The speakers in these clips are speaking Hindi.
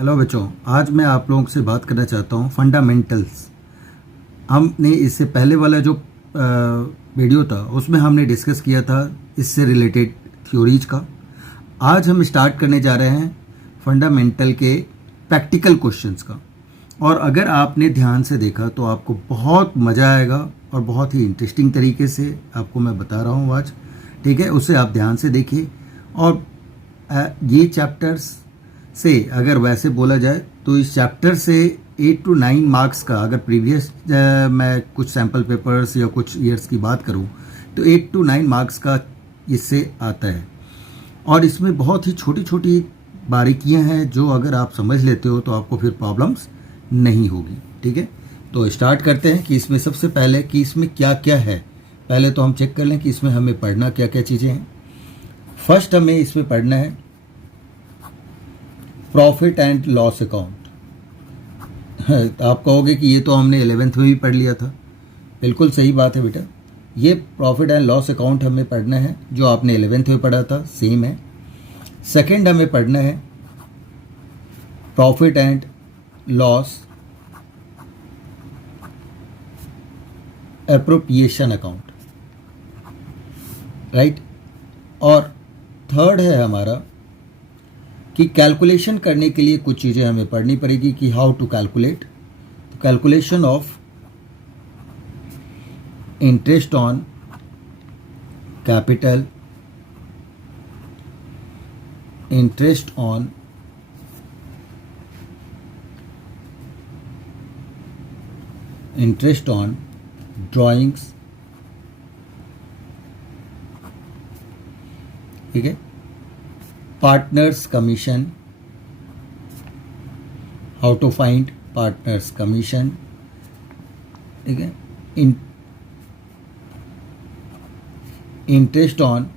हेलो बच्चों, आज मैं आप लोगों से बात करना चाहता हूँ फंडामेंटल्स। हमने इससे पहले वाला जो वीडियो था उसमें हमने डिस्कस किया था इससे रिलेटेड थ्योरीज का। आज हम स्टार्ट करने जा रहे हैं फंडामेंटल के प्रैक्टिकल क्वेश्चंस का। और अगर आपने ध्यान से देखा तो आपको बहुत मज़ा आएगा और बहुत ही इंटरेस्टिंग तरीके से आपको मैं बता रहा हूँ आज। ठीक है, उसे आप ध्यान से देखिए। और ये चैप्टर्स से अगर वैसे बोला जाए तो इस चैप्टर से 8 to 9 मार्क्स का, अगर प्रीवियस मैं कुछ सैम्पल पेपर्स या कुछ ईयर्स की बात करूं तो 8 to 9 मार्क्स का इससे आता है। और इसमें बहुत ही छोटी छोटी बारीकियां हैं जो अगर आप समझ लेते हो तो आपको फिर प्रॉब्लम्स नहीं होगी। ठीक है, तो स्टार्ट करते हैं कि इसमें सबसे पहले कि इसमें क्या क्या है। पहले तो हम चेक कर लें कि इसमें हमें पढ़ना क्या क्या चीज़ें हैं। फर्स्ट हमें इसमें पढ़ना है प्रॉफिट एंड लॉस अकाउंट। आप कहोगे कि ये तो हमने 11th में भी पढ़ लिया था। बिल्कुल सही बात है बेटा, ये प्रॉफिट एंड लॉस अकाउंट हमें पढ़ना है जो आपने 11th में पढ़ा था, सेम है। सेकंड हमें पढ़ना है profit and loss appropriation account, right. और थर्ड है हमारा कि कैलकुलेशन करने के लिए कुछ चीज़ें हमें पढ़नी पड़ेगी कि हाउ टू कैलकुलेट। तो calculation of interest on capital, interest on drawings, ठीक है। Partners commission, how to find partners commission, ठीक है। इंटरेस्ट ऑन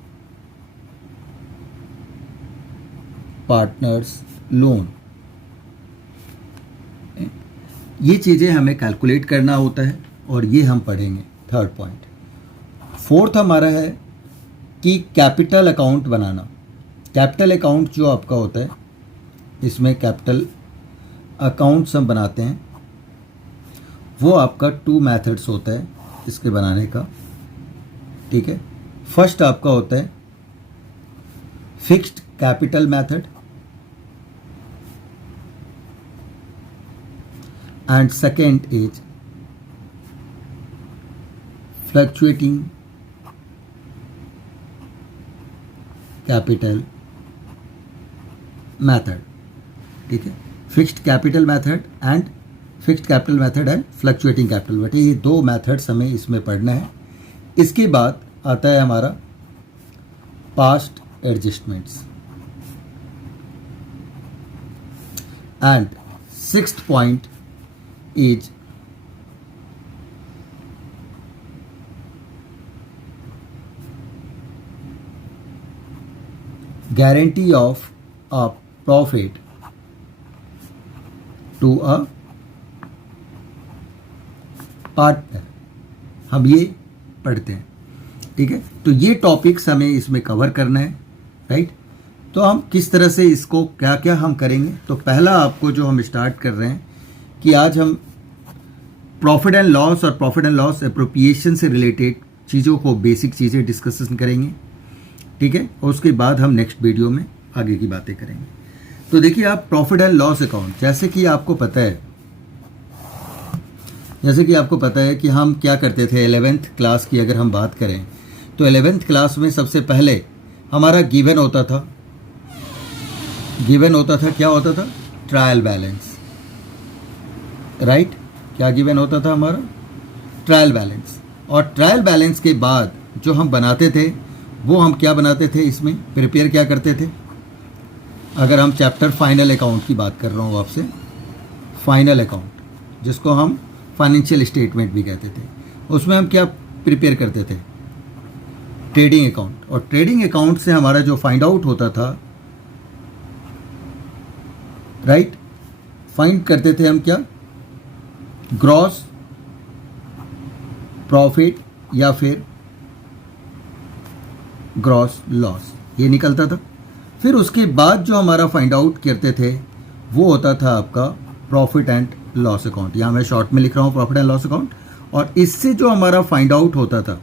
पार्टनर्स लोन, ये चीज़ें हमें कैलकुलेट करना होता है और ये हम पढ़ेंगे। Third point. फोर्थ हमारा है कि कैपिटल अकाउंट बनाना। कैपिटल अकाउंट जो आपका होता है, इसमें कैपिटल अकाउंट्स हम बनाते हैं, वो आपका 2 मेथड्स होता है इसके बनाने का। ठीक है, फर्स्ट आपका होता है fixed capital method and second is fluctuating capital method. ठीक है, fixed capital method and fluctuating capital method, ये 2 मेथड्स हमें इसमें पढ़ना है। इसके बाद आता है हमारा past adjustments and 6th point is guarantee of a profit to a partner, हम ये पढ़ते हैं। ठीक है, तो ये टॉपिक्स हमें इसमें कवर करना है, राइट। तो हम किस तरह से इसको क्या क्या हम करेंगे। तो पहला आपको जो हम स्टार्ट कर रहे हैं कि आज हम प्रॉफिट एंड लॉस और प्रॉफिट एंड लॉस एप्रोप्रिएशन से रिलेटेड चीज़ों को, बेसिक चीज़ें डिस्कशन करेंगे। ठीक है, और उसके बाद हम नेक्स्ट वीडियो में आगे की बातें करेंगे। तो देखिए आप प्रॉफिट एंड लॉस अकाउंट, जैसे कि आपको पता है कि हम क्या करते थे 11th क्लास की अगर हम बात करें तो 11th क्लास में सबसे पहले हमारा गिवन होता था क्या होता था? Trial balance, right. क्या गिवन होता था हमारा? Trial balance. और ट्रायल बैलेंस के बाद जो हम बनाते थे वो हम क्या बनाते थे, इसमें प्रिपेयर क्या करते थे। अगर हम चैप्टर फाइनल अकाउंट की बात कर रहा हूँ आपसे, फाइनल अकाउंट जिसको हम फाइनेंशियल स्टेटमेंट भी कहते थे, उसमें हम क्या प्रिपेयर करते थे? Trading account. और ट्रेडिंग अकाउंट से हमारा जो फाइंड आउट होता था, राइट, फाइंड करते थे हम क्या? ग्रॉस प्रॉफिट या फिर ग्रॉस लॉस, ये निकलता था। फिर उसके बाद जो हमारा फाइंड आउट करते थे वो होता था आपका प्रॉफिट एंड लॉस अकाउंट। यहाँ मैं शॉर्ट में लिख रहा हूँ प्रॉफिट एंड लॉस अकाउंट। और इससे जो हमारा फाइंड आउट होता था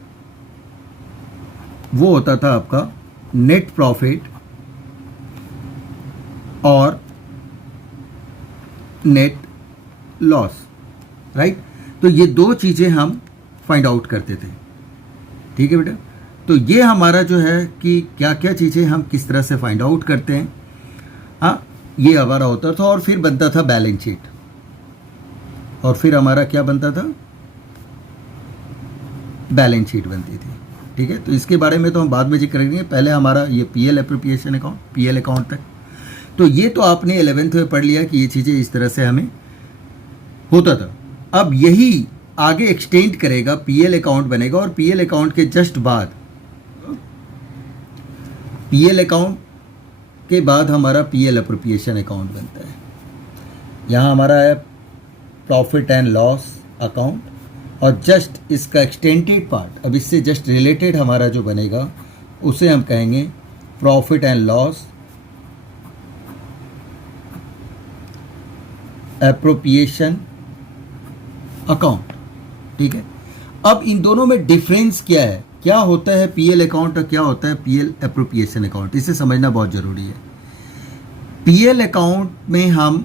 वो होता था आपका नेट प्रॉफिट और नेट लॉस, राइट। तो ये दो चीज़ें हम फाइंड आउट करते थे, ठीक है बेटा। तो ये हमारा जो है कि क्या क्या चीज़ें हम किस तरह से फाइंड आउट करते हैं, हाँ, ये हमारा होता था। और फिर बनता था बैलेंस शीट, और फिर हमारा क्या बनता था, बैलेंस शीट बनती थी, ठीक है। तो इसके बारे में तो हम बाद में जिक्र करेंगे, पहले हमारा ये PL appropriation account, PL account तक। तो ये तो आपने 11th में पढ़ लिया कि ये चीज़ें इस तरह से हमें होता था। अब यही आगे एक्सटेंड करेगा, पीएल अकाउंट बनेगा, और पीएल अकाउंट के जस्ट बाद, पीएल अकाउंट के बाद हमारा पीएल एप्रोप्रिएशन अकाउंट बनता है। यहाँ हमारा है प्रॉफिट एंड लॉस अकाउंट, और जस्ट इसका एक्सटेंडेड पार्ट, अब इससे जस्ट रिलेटेड हमारा जो बनेगा उसे हम कहेंगे profit and loss appropriation account, ठीक है। अब इन दोनों में डिफरेंस क्या है, क्या होता है पीएल अकाउंट और क्या होता है पीएल एप्रोप्रिएशन अकाउंट, इसे समझना बहुत ज़रूरी है। पीएल अकाउंट में हम,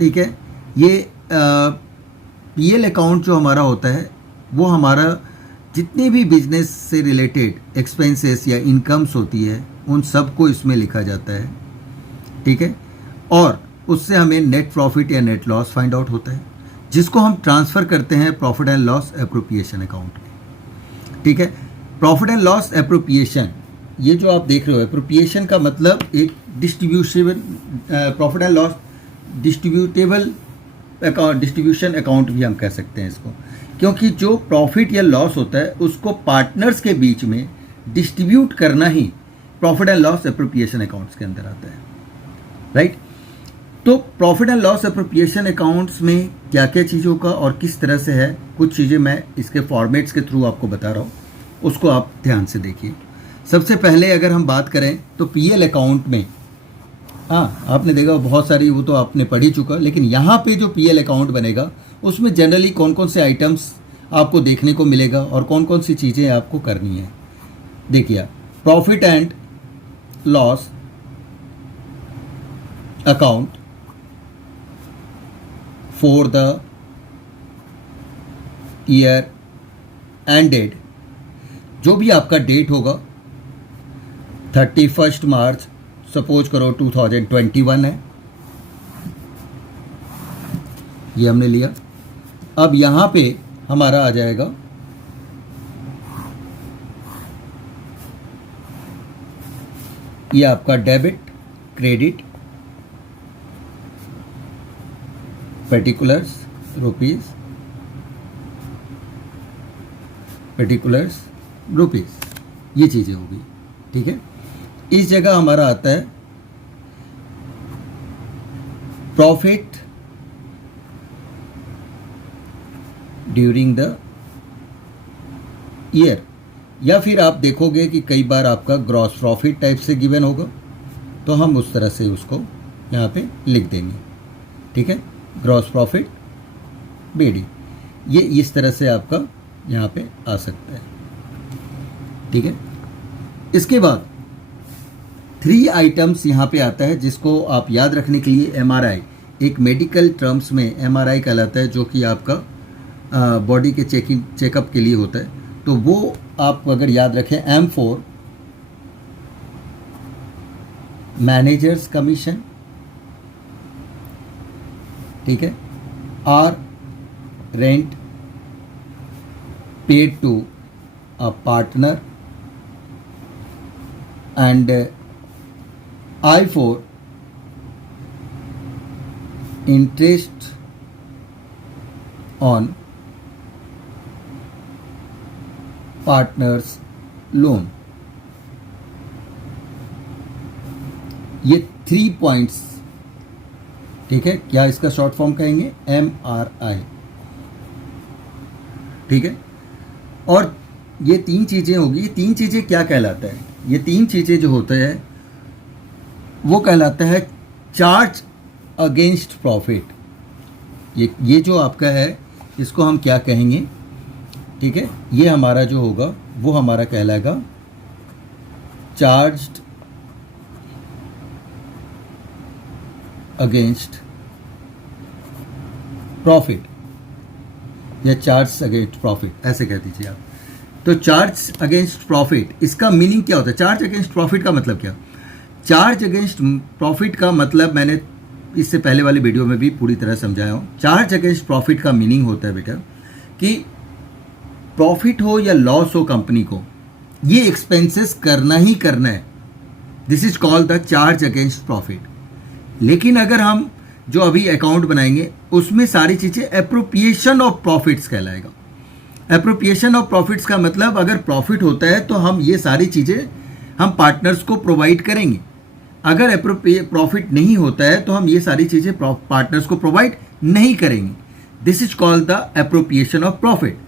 ठीक है, ये पीएल अकाउंट जो हमारा होता है वो हमारा जितने भी बिजनेस से रिलेटेड एक्सपेंसेस या इनकम्स होती है उन सबको इसमें लिखा जाता है, ठीक है। और उससे हमें नेट प्रॉफिट या नेट लॉस फाइंड आउट होता है, जिसको हम ट्रांसफ़र करते हैं profit and loss appropriation account में, ठीक है। प्रॉफिट एंड लॉस एप्रोप्रिएशन, ये जो आप देख रहे हो, एप्रोप्रिएशन का मतलब एक distribution, profit and loss distributable account, distribution account भी हम कह सकते हैं इसको, क्योंकि जो प्रॉफिट या लॉस होता है उसको पार्टनर्स के बीच में डिस्ट्रीब्यूट करना ही profit and loss appropriation accounts के अंदर आता है, राइट। तो profit and loss appropriation accounts में क्या क्या चीज़ों का और किस तरह से है, कुछ चीज़ें मैं इसके फॉर्मेट्स के थ्रू आपको बता रहा हूँ, उसको आप ध्यान से देखिए। सबसे पहले अगर हम बात करें तो पीएल अकाउंट में, हाँ, आपने देखा बहुत सारी, वो तो आपने पढ़ ही चुका, लेकिन यहाँ पे जो पीएल अकाउंट बनेगा उसमें जनरली कौन कौन से आइटम्स आपको देखने को मिलेगा और कौन कौन सी चीज़ें आपको करनी है। देखिए, profit and loss account for the year ended, जो भी आपका डेट होगा 31 मार्च, सपोज करो 2021 है, ये हमने लिया। अब यहाँ पे हमारा आ जाएगा ये आपका debit, credit, particulars rupees, particulars rupees, ये चीज़ें होगी, ठीक है। इस जगह हमारा आता है प्रॉफिट ड्यूरिंग द ईयर, या फिर आप देखोगे कि कई बार आपका ग्रॉस प्रॉफिट टाइप से गिवन होगा, तो हम उस तरह से उसको यहाँ पे लिख देंगे, ठीक है। ग्रॉस प्रॉफिट बीडी, ये इस तरह से आपका यहाँ पे आ सकता है, ठीक है। इसके बाद 3 आइटम्स यहाँ पे आता है, जिसको आप याद रखने के लिए एमआरआई, एक मेडिकल टर्म्स में एमआरआई कहलाता है, जो कि आपका बॉडी के चेकअप के लिए होता है। तो वो आप अगर याद रखें, M4 मैनेजर्स कमीशन, ठीक है, R rent paid to a partner, and I4 interest on partners loan। ये 3 पॉइंट्स, ठीक है, क्या इसका शॉर्ट फॉर्म कहेंगे, MRI, ठीक है। और ये 3 चीज़ें होगी। ये 3 चीज़ें क्या कहलाता है, ये 3 चीज़ें जो होते हैं वो कहलाता है चार्ज अगेंस्ट प्रॉफिट, ये जो आपका है इसको हम क्या कहेंगे, ठीक है, ये हमारा जो होगा वो हमारा कहलाएगा चार्ज्ड अगेंस्ट प्रॉफिट या चार्ज अगेंस्ट प्रॉफिट, ऐसे कह दीजिए आप। तो चार्ज अगेंस्ट प्रॉफिट, इसका मीनिंग क्या होता है? चार्ज अगेंस्ट प्रॉफिट का मतलब क्या? चार्ज अगेंस्ट प्रॉफिट का मतलब मैंने इससे पहले वाली वीडियो में भी पूरी तरह समझाया हूँ। चार्ज अगेंस्ट प्रॉफिट का मीनिंग होता है बेटा कि प्रॉफिट हो या लॉस हो कंपनी को, ये एक्सपेंसेस करना ही करना है। This is called the charge against profit. लेकिन अगर हम जो अभी अकाउंट बनाएंगे उसमें सारी चीज़ें एप्रोप्रिएशन ऑफ प्रॉफिट्स कहलाएगा। एप्रोप्रिएशन ऑफ प्रॉफिट्स का मतलब अगर प्रॉफिट होता है तो हम ये सारी चीज़ें हम पार्टनर्स को प्रोवाइड करेंगे, अगर प्रॉफिट नहीं होता है तो हम ये सारी चीज़ें पार्टनर्स को प्रोवाइड नहीं करेंगे। This is called the appropriation of profit.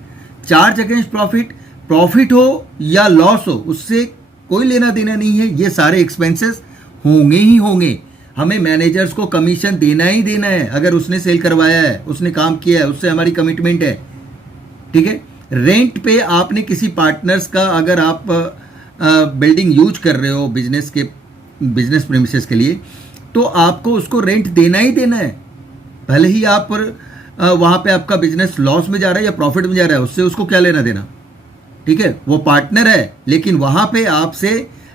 Charge against profit, profit हो या लॉस हो उससे कोई लेना देना नहीं है, ये सारे एक्सपेंसेस होंगे ही होंगे। हमें मैनेजर्स को कमीशन देना ही देना है, अगर उसने सेल करवाया है, उसने काम किया है, उससे हमारी कमिटमेंट है, ठीक है। रेंट पे आपने किसी पार्टनर्स का, अगर आप बिल्डिंग यूज कर रहे हो बिजनेस प्रीमिसेस के लिए, तो आपको उसको रेंट देना ही देना है। भले ही आप वहाँ पे आपका बिजनेस लॉस में जा रहा है या प्रॉफिट में जा रहा है, उससे उसको क्या लेना देना, ठीक है। वो पार्टनर है लेकिन वहाँ पे आपसे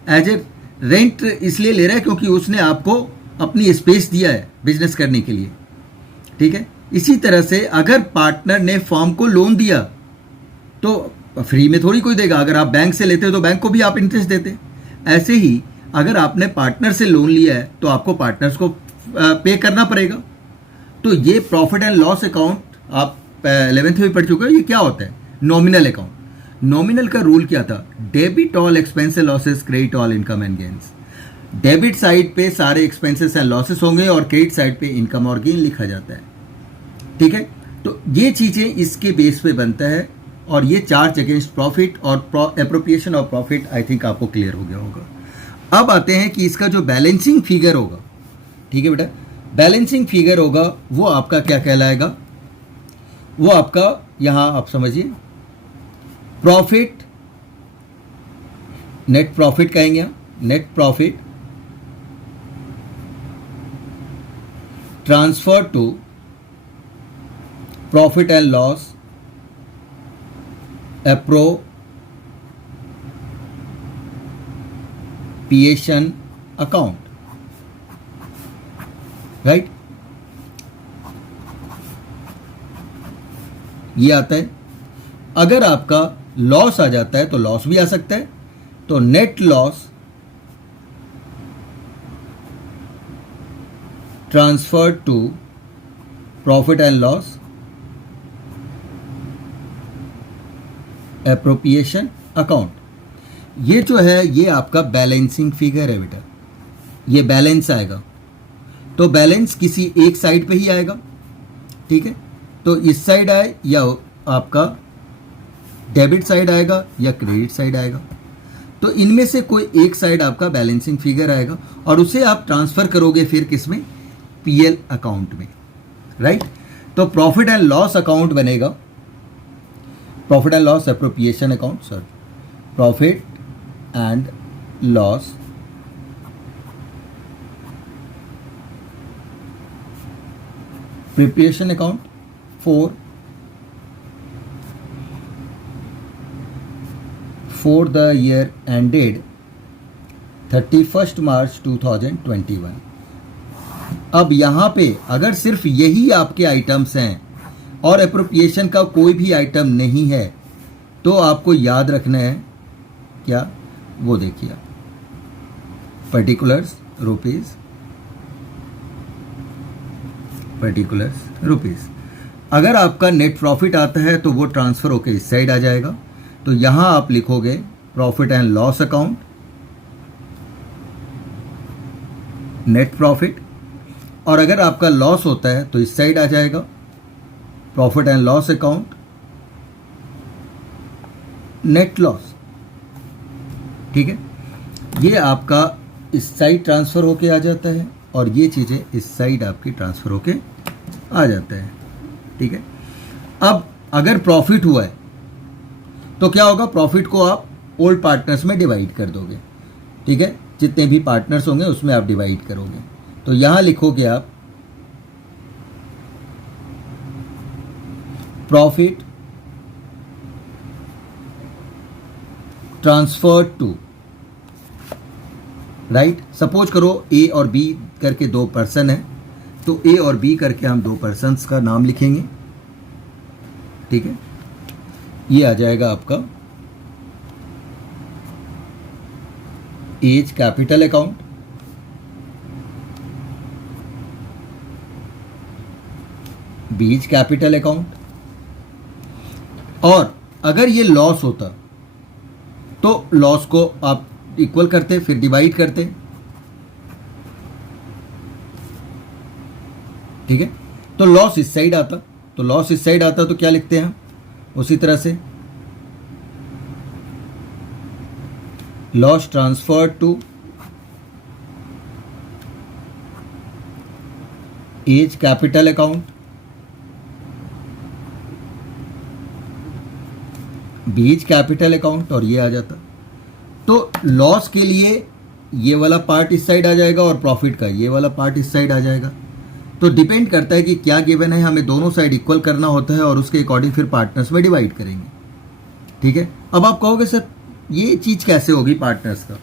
एज ए रेंट इसलिए ले रहा है क्योंकि उसने आपको अपनी स्पेस दिया है बिजनेस करने के लिए, ठीक है। इसी तरह से अगर पार्टनर ने फर्म को लोन दिया तो फ्री में थोड़ी कोई देगा, अगर आप बैंक से लेते हो तो बैंक को भी आप इंटरेस्ट देते। ऐसे ही अगर आपने पार्टनर से लोन लिया है तो आपको पार्टनर्स को पे करना पड़ेगा। तो ये प्रॉफिट एंड लॉस अकाउंट आप 11th में पढ़ चुके हो। ये क्या होता है? Nominal account. नॉमिनल का रूल क्या था? Debit all expense and losses, credit all income and gains. Debit side पे सारे एक्सपेंसेस एंड लॉसेस होंगे और क्रेडिट साइड पे इनकम और गेन लिखा जाता है, ठीक है। तो ये चीजें इसके बेस पे बनता है और ये चार्ज अगेंस्ट प्रॉफिट और appropriation of profit I think आपको क्लियर हो गया होगा। अब आते हैं कि इसका जो बैलेंसिंग फिगर होगा, ठीक है बेटा, बैलेंसिंग फिगर होगा वो आपका क्या कहलाएगा? वो आपका यहां आप समझिए प्रॉफिट, नेट प्रॉफिट कहेंगे हम, net profit transfer to profit and loss appropriation account, right. ये आता है। अगर आपका लॉस आ जाता है तो लॉस भी आ सकता है, तो net loss transfer to profit and loss appropriation account. ये जो है ये आपका बैलेंसिंग फिगर है बेटा, ये बैलेंस आएगा। तो बैलेंस किसी एक साइड पे ही आएगा, ठीक है। तो इस साइड आए या आपका डेबिट साइड आएगा या क्रेडिट साइड आएगा, तो इनमें से कोई एक साइड आपका बैलेंसिंग फिगर आएगा और उसे आप ट्रांसफर करोगे फिर किसमें? पीएल अकाउंट में, राइट। तो प्रॉफिट एंड लॉस अकाउंट बनेगा, profit and loss appropriation account, sorry, profit and loss preparation account for the year ended 31st March 2021। अब यहाँ पे अगर सिर्फ यही आपके आइटम्स हैं और एप्रोप्रिएशन का कोई भी आइटम नहीं है तो आपको याद रखना है क्या? वो देखिए, पर्टिकुलर्स रुपीज़। अगर आपका नेट प्रॉफिट आता है तो वो ट्रांसफ़र होकर इस साइड आ जाएगा। तो यहाँ आप लिखोगे profit and loss account, net profit, और अगर आपका लॉस होता है तो इस साइड आ जाएगा profit and loss account, net loss, ठीक है। ये आपका इस साइड ट्रांसफ़र होके आ जाता है और ये चीज़ें इस साइड आपकी ट्रांसफ़र होके आ जाता है। ठीक है, अब अगर प्रॉफिट हुआ है तो क्या होगा, प्रॉफिट को आप ओल्ड पार्टनर्स में डिवाइड कर दोगे। ठीक है, जितने भी पार्टनर्स होंगे उसमें आप डिवाइड करोगे। तो यहां लिखोगे आप profit transfer to, right. Suppose करो ए और बी करके दो पर्सन है, तो ए और बी करके हम दो पर्सन्स का नाम लिखेंगे। ठीक है, ये आ जाएगा आपका A's capital account, B's capital account. और अगर ये लॉस होता तो लॉस को आप इक्वल करते, फिर डिवाइड करते। ठीक है, तो लॉस इस साइड आता, तो लॉस इस साइड आता तो क्या लिखते हैं हम उसी तरह से, loss transfer to A's capital account, B's capital account, और ये आ जाता। तो लॉस के लिए ये वाला पार्ट इस साइड आ जाएगा और प्रॉफिट का ये वाला पार्ट इस साइड आ जाएगा। तो डिपेंड करता है कि क्या गिवन है, हमें दोनों साइड इक्वल करना होता है और उसके अकॉर्डिंग फिर पार्टनर्स में डिवाइड करेंगे। ठीक है, अब आप कहोगे सर ये चीज़ कैसे होगी पार्टनर्स का।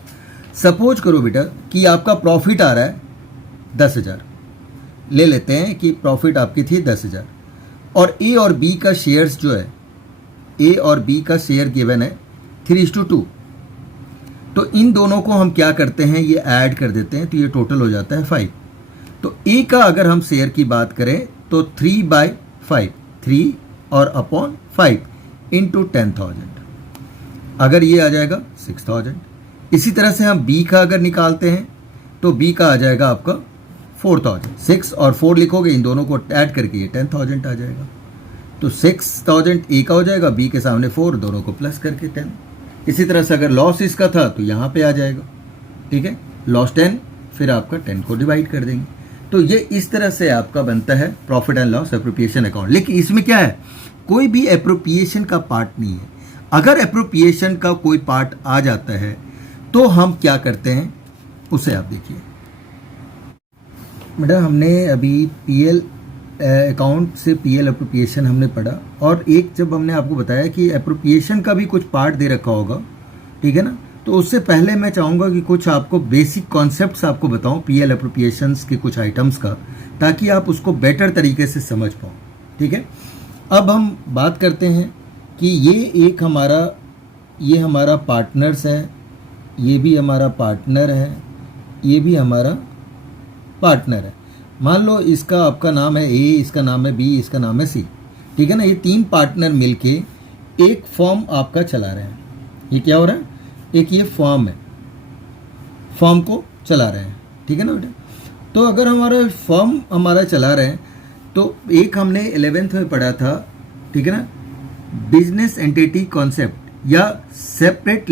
सपोज करो बेटा कि आपका प्रॉफिट आ रहा है 10,000, ले लेते हैं कि प्रॉफिट आपकी थी 10,000, और ए और बी का शेयर्स जो है, ए और बी का शेयर गिवन है 3:2। तो इन दोनों को हम क्या करते हैं, ये ऐड कर देते हैं, तो ये टोटल हो जाता है 5। तो ए का अगर हम शेयर की बात करें तो 3/5, 3 और अपॉन 5 इंटू 10,000, अगर ये आ जाएगा 6,000। इसी तरह से हम बी का अगर निकालते हैं तो बी का आ जाएगा आपका 4,000। 6 और 4 लिखोगे, इन दोनों को ऐड करके ये 10,000 आ जाएगा। तो 6,000 ए का हो जाएगा, बी के सामने 4, दोनों को प्लस करके 10। इसी तरह से अगर लॉस इसका था तो यहाँ पे आ जाएगा। ठीक है, लॉस 10, फिर आपका 10 को डिवाइड कर देंगे। तो ये इस तरह से आपका बनता है profit and loss appropriation account. लेकिन इसमें क्या है, कोई भी एप्रोप्रिएशन का पार्ट नहीं है। अगर एप्रोप्रिएशन का कोई पार्ट आ जाता है तो हम क्या करते हैं उसे आप देखिए। बेटा हमने अभी पीएल अकाउंट से पीएल एप्रोप्रिएशन हमने पढ़ा, और एक जब हमने आपको बताया कि एप्रोप्रिएशन का भी कुछ पार्ट दे रखा होगा, ठीक है ना, तो उससे पहले मैं चाहूँगा कि कुछ आपको बेसिक कॉन्सेप्ट्स आपको बताऊँ पीएल एप्रोप्रिएशंस के कुछ आइटम्स का, ताकि आप उसको बेटर तरीके से समझ पाओ। ठीक है, अब हम बात करते हैं कि ये हमारा पार्टनर्स है, ये भी हमारा पार्टनर है, ये भी हमारा पार्टनर है। मान लो इसका आपका नाम है ए, इसका नाम है बी, इसका नाम है सी। ठीक है ना, ये 3 पार्टनर मिलके एक फॉर्म आपका चला रहे हैं। ये क्या हो रहा है, एक ये फॉर्म है, फॉर्म को चला रहे हैं। ठीक है ना बेटा, तो अगर हमारा फॉर्म हमारा चला रहे हैं तो एक हमने 11th में पढ़ा था, ठीक है ना, बिजनेस एंटिटी कॉन्सेप्ट या सेपरेट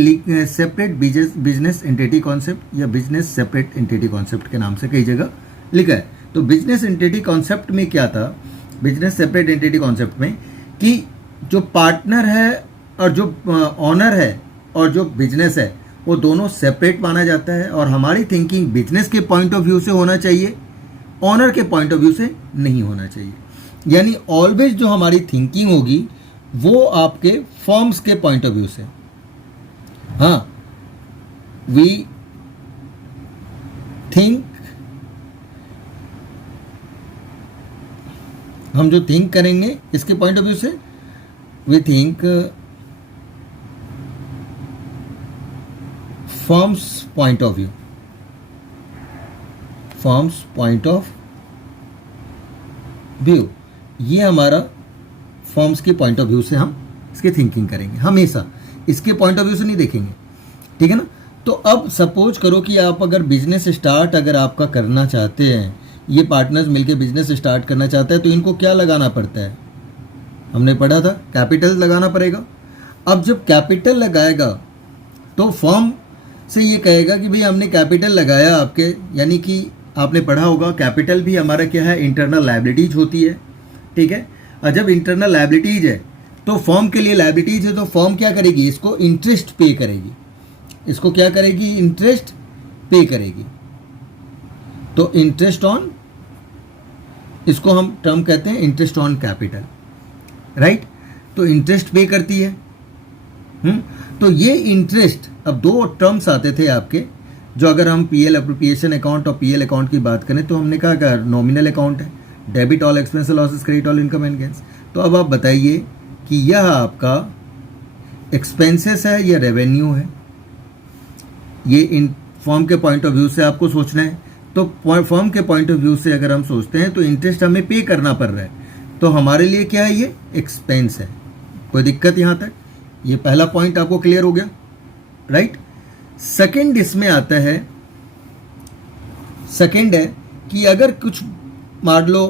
बिजनेस एंटिटी कॉन्सेप्ट या बिजनेस सेपरेट एंटिटी कॉन्सेप्ट के नाम से कई जगह लिखा है। तो बिजनेस एंटिटी कॉन्सेप्ट में क्या था, बिजनेस सेपरेट एंटिटी कॉन्सेप्ट में कि जो पार्टनर है और जो ऑनर है और जो बिजनेस है वो दोनों सेपरेट माना जाता है, और हमारी थिंकिंग बिजनेस के पॉइंट ऑफ व्यू से होना चाहिए, ऑनर के पॉइंट ऑफ व्यू से नहीं होना चाहिए। यानी ऑलवेज जो हमारी थिंकिंग होगी वो आपके फॉर्म्स के पॉइंट ऑफ व्यू से। हाँ, वी थिंक, हम जो थिंक करेंगे इसके पॉइंट ऑफ व्यू से, we think firms point of view, firms point of view, ये हमारा फॉर्म्स के पॉइंट ऑफ व्यू से हम इसकी थिंकिंग करेंगे, हमेशा इसके पॉइंट ऑफ व्यू से नहीं देखेंगे। ठीक है ना, तो अब सपोज करो कि आप अगर बिजनेस स्टार्ट अगर आपका करना चाहते हैं, ये पार्टनर्स मिलके बिजनेस स्टार्ट करना चाहते हैं, तो इनको क्या लगाना पड़ता है, हमने पढ़ा था कैपिटल लगाना पड़ेगा। अब जब कैपिटल लगाएगा तो फॉर्म से ये कहेगा कि भाई हमने कैपिटल लगाया आपके, यानी कि आपने पढ़ा होगा कैपिटल भी हमारा क्या है, इंटरनल लायबिलिटीज होती है, ठीक है। और जब इंटरनल लायबिलिटीज है तो फर्म के लिए लायबिलिटीज है, तो फर्म क्या करेगी, इसको इंटरेस्ट पे करेगी, इसको क्या करेगी, इंटरेस्ट पे करेगी। तो इंटरेस्ट ऑन, इसको हम टर्म कहते हैं इंटरेस्ट ऑन कैपिटल, राइट। तो इंटरेस्ट पे करती है। तो ये इंटरेस्ट, अब दो टर्म्स आते थे आपके, जो अगर हम पीएल अप्रोप्रिएशन अकाउंट और पीएल अकाउंट की बात करें तो हमने कहा कि नॉमिनल अकाउंट है, debit all expense losses, credit all income and gains. तो अब आप बताइए कि यह आपका एक्सपेंसेस है या रेवेन्यू है। ये इन फर्म के पॉइंट ऑफ व्यू से आपको सोचना है। तो फर्म के पॉइंट ऑफ व्यू से अगर हम सोचते हैं तो इंटरेस्ट हमें पे करना पड़ रहा है, तो हमारे लिए क्या है, ये एक्सपेंस है। कोई दिक्कत यहाँ तक? ये पहला पॉइंट आपको क्लियर हो गया, राइट। सेकंड इसमें आता है, सेकंड है कि अगर कुछ मान लो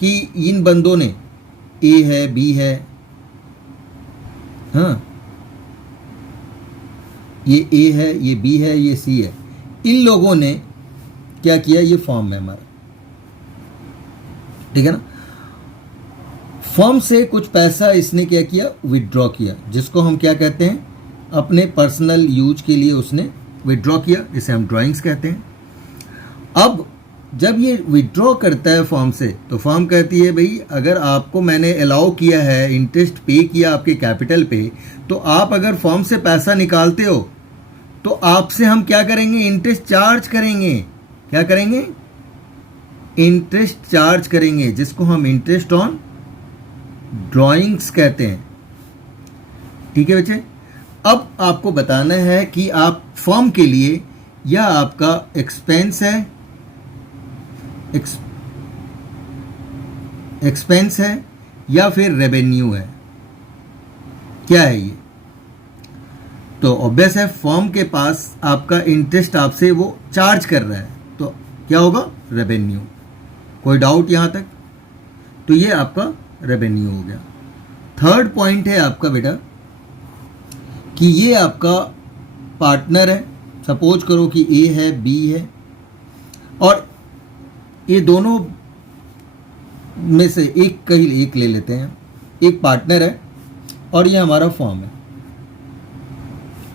कि इन बंदों ने, ए है, बी है, हाँ, ये ए है, ये बी है, ये सी है, इन लोगों ने क्या किया, ये फॉर्म है हमारा, ठीक है ना। फर्म से कुछ पैसा इसने क्या किया, विड्रॉ किया, जिसको हम क्या कहते हैं, अपने पर्सनल यूज के लिए उसने विड्रॉ किया, इसे हम ड्राइंग्स कहते हैं। अब जब ये विड्रॉ करता है फर्म से, तो फर्म कहती है भाई अगर आपको मैंने अलाउ किया है, इंटरेस्ट पे किया आपके कैपिटल पे, तो आप अगर फर्म से पैसा निकालते हो तो आपसे हम क्या करेंगे, इंटरेस्ट चार्ज करेंगे। क्या करेंगे, इंटरेस्ट चार्ज करेंगे, जिसको हम इंटरेस्ट ऑन ड्राइंग्स कहते हैं, ठीक है बच्चे। अब आपको बताना है कि आप फर्म के लिए यह आपका एक्सपेंस है, एक्सपेंस है या फिर रेवेन्यू है, क्या है ये। तो ऑब्वियस है फर्म के पास आपका इंटरेस्ट आपसे वो चार्ज कर रहा है, तो क्या होगा, रेवेन्यू। कोई डाउट यहाँ तक? तो ये आपका रेवेन्यू हो गया। थर्ड पॉइंट है आपका बेटा कि ये आपका पार्टनर है, सपोज करो कि ए है, बी है, और ये दोनों में से एक ले लेते हैं, एक पार्टनर है और ये हमारा फर्म है,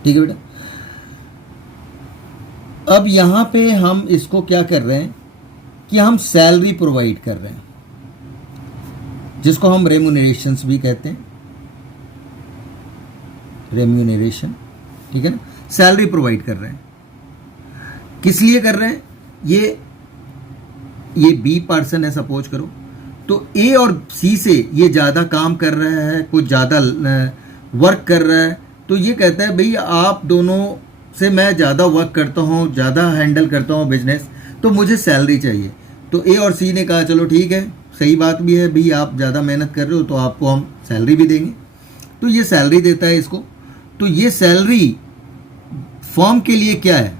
ठीक है बेटा। अब यहाँ पे हम इसको क्या कर रहे हैं कि हम सैलरी प्रोवाइड कर रहे हैं, जिसको हम रेम्यूनरेशंस भी कहते हैं, रेम्यूनरेशन, ठीक है ना। सैलरी प्रोवाइड कर रहे हैं, किस लिए कर रहे हैं, ये बी पर्सन है सपोज करो, तो ए और सी से ये ज़्यादा काम कर रहा है, कुछ ज़्यादा वर्क कर रहा है, तो ये कहता है भाई आप दोनों से मैं ज़्यादा वर्क करता हूँ, ज़्यादा हैंडल करता हूँ बिजनेस, तो मुझे सैलरी चाहिए। तो ए और सी ने कहा चलो ठीक है, सही बात भी है भाई, आप ज़्यादा मेहनत कर रहे हो तो आपको हम सैलरी भी देंगे। तो ये सैलरी देता है इसको। तो ये सैलरी फर्म के लिए क्या है,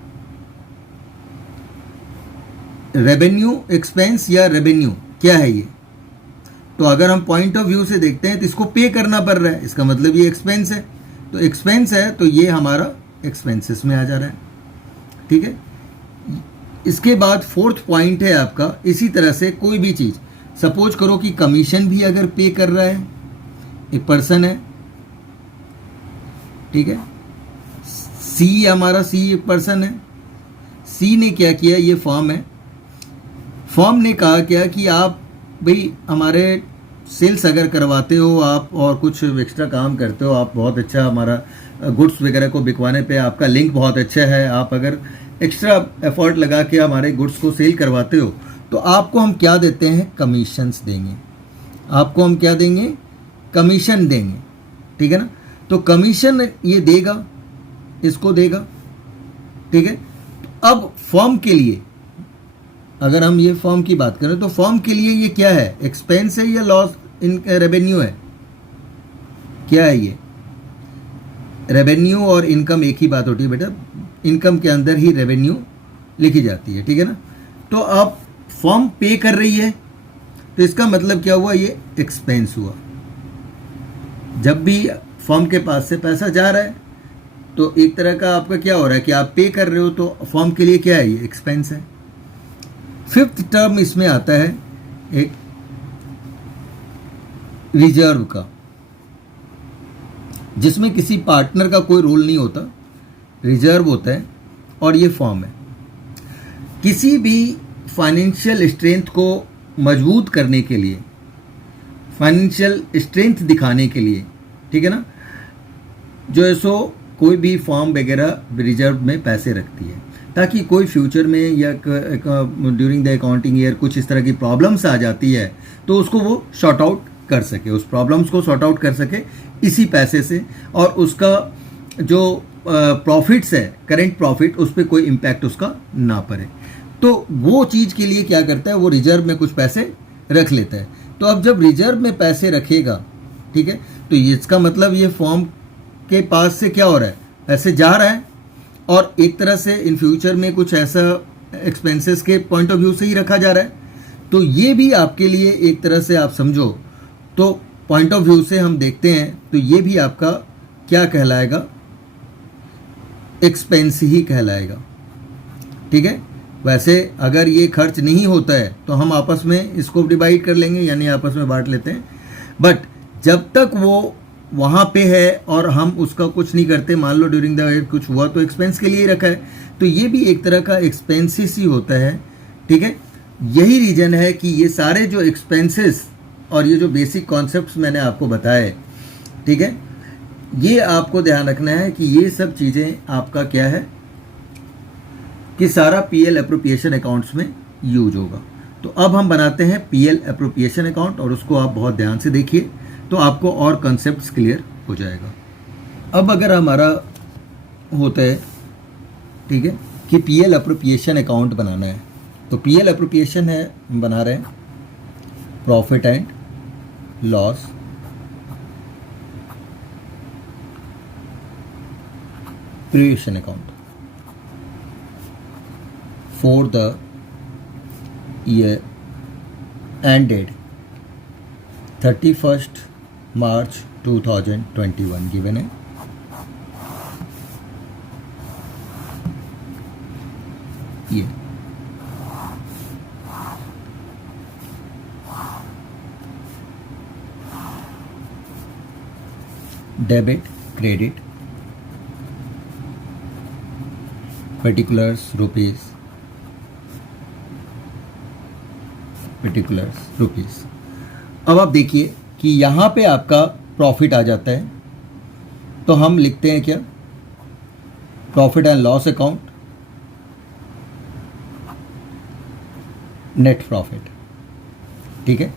रेवेन्यू, एक्सपेंस या रेवेन्यू, क्या है ये। तो अगर हम पॉइंट ऑफ व्यू से देखते हैं तो इसको पे करना पड़ रहा है, इसका मतलब ये एक्सपेंस है। तो एक्सपेंस है तो ये हमारा एक्सपेंसेस में आ जा रहा है, ठीक है। इसके बाद फोर्थ पॉइंट है आपका, इसी तरह से कोई भी चीज़, सपोज करो कि कमीशन भी अगर पे कर रहा है, एक पर्सन है, ठीक है, सी हमारा, सी एक पर्सन है, सी ने क्या किया, ये फर्म है, फर्म ने कहा क्या कि आप भाई हमारे सेल्स अगर करवाते हो आप और कुछ एक्स्ट्रा काम करते हो, आप बहुत अच्छा, हमारा गुड्स वगैरह को बिकवाने पे आपका लिंक बहुत अच्छा है, आप अगर एक्स्ट्रा एफर्ट लगा के हमारे गुड्स को सेल करवाते हो तो आपको हम क्या देते हैं, कमीशंस देंगे। आपको हम क्या देंगे, कमीशन देंगे, ठीक है ना। तो कमीशन ये देगा, इसको देगा, ठीक है। अब फर्म के लिए अगर हम ये फर्म की बात करें तो फर्म के लिए ये क्या है, एक्सपेंस है या लॉस इन रेवेन्यू है, क्या है ये। रेवेन्यू और इनकम एक ही बात होती है बेटा, इनकम के अंदर ही रेवेन्यू लिखी जाती है, ठीक है ना। तो अब फर्म पे कर रही है तो इसका मतलब क्या हुआ, ये एक्सपेंस हुआ। जब भी फर्म के पास से पैसा जा रहा है तो एक तरह का आपका क्या हो रहा है कि आप पे कर रहे हो, तो फर्म के लिए क्या है, ये एक्सपेंस है। फिफ्थ टर्म इसमें आता है एक रिजर्व का, जिसमें किसी पार्टनर का कोई रोल नहीं होता, रिजर्व होता है और ये फॉर्म है। किसी भी फाइनेंशियल स्ट्रेंथ को मजबूत करने के लिए, फाइनेंशियल स्ट्रेंथ दिखाने के लिए, ठीक है ना, जो है सो कोई भी फॉर्म वगैरह रिजर्व में पैसे रखती है, ताकि कोई फ्यूचर में या ड्यूरिंग द अकाउंटिंग ईयर कुछ इस तरह की प्रॉब्लम्स आ जाती है तो उसको वो शॉर्ट आउट कर सके, उस प्रॉब्लम्स को सॉर्ट आउट कर सके इसी पैसे से, और उसका जो प्रॉफिट्स है, करेंट प्रॉफिट, उस पर कोई इम्पैक्ट उसका ना पड़े। तो वो चीज़ के लिए क्या करता है, वो रिजर्व में कुछ पैसे रख लेता है। तो अब जब रिजर्व में पैसे रखेगा, ठीक है, तो इसका मतलब ये फॉर्म के पास से क्या हो रहा है, पैसे जा रहा है, और एक तरह से इन फ्यूचर में कुछ ऐसा एक्सपेंसेस के पॉइंट ऑफ व्यू से ही रखा जा रहा है। तो ये भी आपके लिए एक तरह से आप समझो तो पॉइंट ऑफ व्यू से हम देखते हैं तो ये भी आपका क्या कहलाएगा, एक्सपेंस ही कहलाएगा, ठीक है। वैसे अगर ये खर्च नहीं होता है तो हम आपस में इसको डिवाइड कर लेंगे, यानी आपस में बांट लेते हैं, बट जब तक वो वहाँ पे है और हम उसका कुछ नहीं करते, मान लो ड्यूरिंग द ईयर कुछ हुआ तो एक्सपेंस के लिए ही रखा है, तो ये भी एक तरह का एक्सपेंसेस ही होता है, ठीक है। यही रीज़न है कि ये सारे जो एक्सपेंसेस और ये जो बेसिक कॉन्सेप्ट्स मैंने आपको बताए, ठीक है, ये आपको ध्यान रखना है कि ये सब चीज़ें आपका क्या है कि सारा पीएल एप्रोप्रिएशन अकाउंट्स में यूज होगा। तो अब हम बनाते हैं पीएल एप्रोप्रिएशन अकाउंट, और उसको आप बहुत ध्यान से देखिए तो आपको और कॉन्सेप्ट्स क्लियर हो जाएगा। अब अगर हमारा होता है, ठीक है, कि पीएल एप्रोप्रिएशन अकाउंट बनाना है, तो पीएल एप्रोप्रिएशन है, हम बना रहे हैं profit and loss prevention account for the year ended 31st March 2021 given है। ये डेबिट क्रेडिट particulars रुपीस। अब आप देखिए कि यहाँ पे आपका प्रॉफिट आ जाता है, तो हम लिखते हैं क्या, profit and loss account, net profit, ठीक है।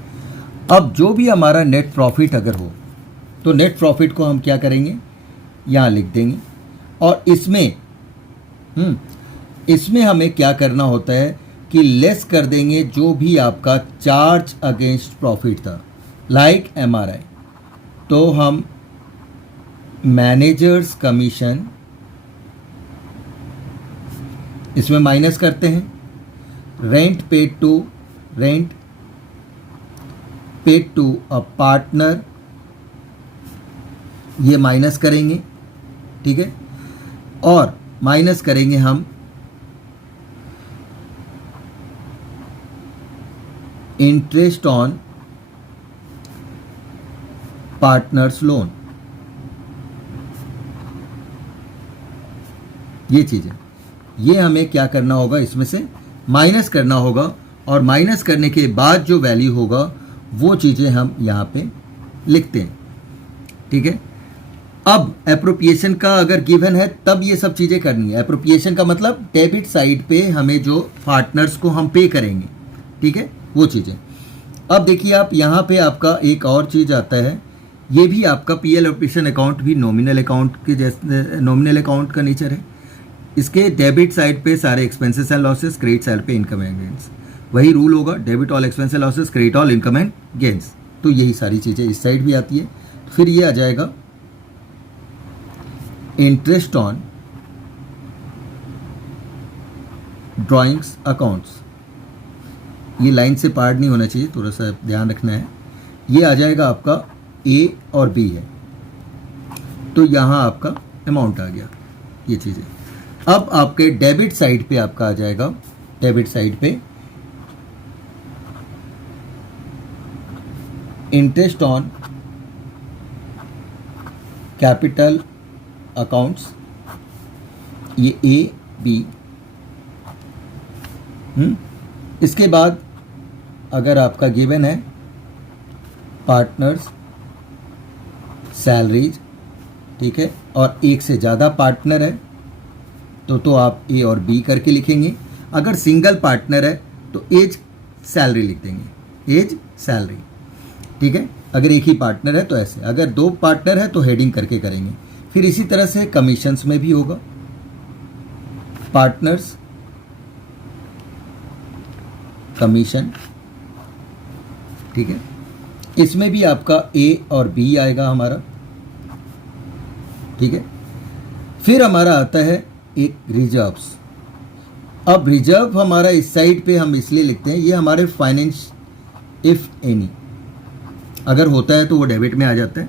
अब जो भी हमारा नेट प्रॉफिट अगर हो तो नेट प्रॉफिट को हम क्या करेंगे, यहाँ लिख देंगे, और इसमें हमें क्या करना होता है कि लेस कर देंगे जो भी आपका चार्ज अगेंस्ट प्रॉफिट था, लाइक एमआरआई, तो हम मैनेजर्स कमीशन इसमें माइनस करते हैं, rent paid to a partner ये माइनस करेंगे, ठीक है, और माइनस करेंगे हम इंटरेस्ट ऑन पार्टनर्स लोन, ये चीजें, ये हमें क्या करना होगा, इसमें से माइनस करना होगा, और माइनस करने के बाद जो वैल्यू होगा वो चीजें हम यहां पे लिखते हैं, ठीक है। अब एप्रोप्रिएशन का अगर गिवन है तब ये सब चीजें करनी है। एप्रोप्रिएशन का मतलब डेबिट साइड पे हमें जो पार्टनर्स को हम पे करेंगे, ठीक है, वो चीजें। अब देखिए आप यहाँ पे आपका एक और चीज आता है, ये भी आपका पीएल एप्रोप्रिएशन अकाउंट भी नॉमिनल अकाउंट के जैसे, नॉमिनल अकाउंट का नेचर है। इसके डेबिट साइड पे सारे expenses and losses, credit side पे इनकम एंड गेन्स, वही रूल होगा, debit all expense and losses, credit all income and gains. तो यही सारी चीजें इस साइड भी आती है। फिर ये आ जाएगा इंटरेस्ट ऑन ड्राइंग्स अकाउंट्स, ये लाइन से पार्ट नहीं होना चाहिए, थोड़ा सा ध्यान रखना है। ये आ जाएगा आपका ए और बी है, तो यहाँ आपका अमाउंट आ गया, ये चीज़ें। अब आपके डेबिट साइड पे आपका आ जाएगा, डेबिट साइड पे इंटरेस्ट ऑन कैपिटल अकाउंट्स, ये ए बी। इसके बाद अगर आपका गिवन है पार्टनर्स सैलरीज, ठीक है, और एक से ज़्यादा पार्टनर है तो आप ए और बी करके लिखेंगे। अगर सिंगल पार्टनर है तो एज सैलरी लिख देंगे, एज सैलरी, ठीक है। अगर एक ही पार्टनर है तो ऐसे, अगर दो पार्टनर है तो हेडिंग करके करेंगे। फिर इसी तरह से कमीशंस में भी होगा, पार्टनर्स कमीशन, ठीक है। इसमें भी आपका ए और बी आएगा हमारा, ठीक है। फिर हमारा आता है एक रिजर्व्स। अब रिजर्व हमारा इस साइड पे हम इसलिए लिखते हैं, ये हमारे फाइनेंस इफ एनी, अगर होता है तो वो डेबिट में आ जाता है।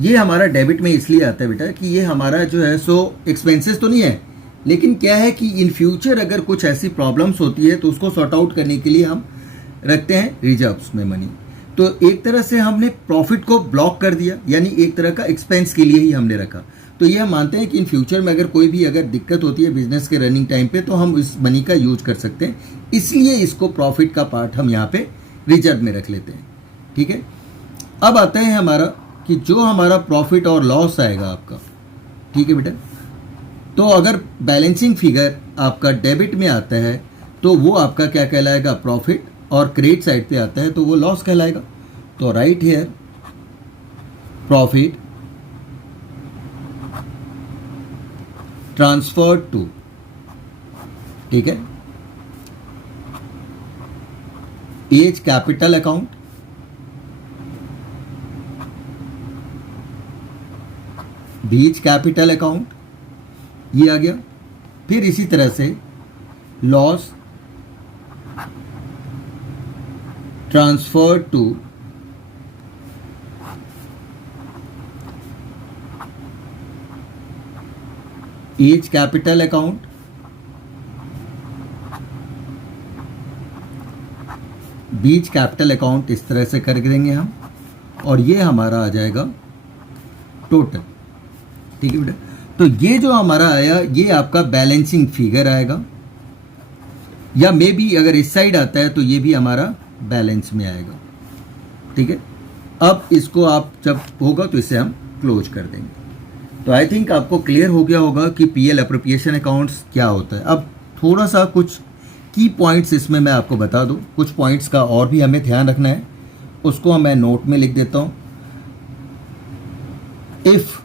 ये हमारा डेबिट में इसलिए आता है बेटा कि ये हमारा जो है सो एक्सपेंसेस तो नहीं है, लेकिन क्या है कि इन फ्यूचर अगर कुछ ऐसी प्रॉब्लम्स होती है तो उसको सॉर्ट आउट करने के लिए हम रखते हैं रिजर्व्स में मनी। तो एक तरह से हमने प्रॉफिट को ब्लॉक कर दिया, यानी एक तरह का एक्सपेंस के लिए ही हमने रखा। तो ये हम मानते हैं कि इन फ्यूचर में अगर कोई भी अगर दिक्कत होती है बिजनेस के रनिंग टाइम पे तो हम इस मनी का यूज कर सकते हैं, इसलिए इसको प्रॉफिट का पार्ट हम यहाँ पे रिजर्व में रख लेते हैं, ठीक है। अब आता है हमारा कि जो हमारा प्रॉफिट और लॉस आएगा आपका, ठीक है बेटा, तो अगर बैलेंसिंग फिगर आपका डेबिट में आता है तो वो आपका क्या कहलाएगा, प्रॉफिट, और क्रेडिट साइड पे आता है तो वो लॉस कहलाएगा। तो right here profit transfer to, ठीक है, A's capital account, B's capital account, ये आ गया। फिर इसी तरह से loss transfer to A's capital account, B's capital account, इस तरह से कर देंगे हम, और ये हमारा आ जाएगा टोटल, ठीक है बेटा। तो ये जो हमारा आया ये आपका बैलेंसिंग फिगर आएगा, या मे बी अगर इस साइड आता है तो ये भी हमारा बैलेंस में आएगा, ठीक है। अब इसको आप जब होगा तो इसे हम क्लोज कर देंगे। तो आई थिंक आपको क्लियर हो गया होगा कि पीएल एप्रोप्रिएशन अकाउंट्स क्या होता है। अब थोड़ा सा कुछ की पॉइंट्स इसमें मैं आपको बता दूं, कुछ पॉइंट्स का और भी हमें ध्यान रखना है, उसको मैं नोट में लिख देता हूं। इफ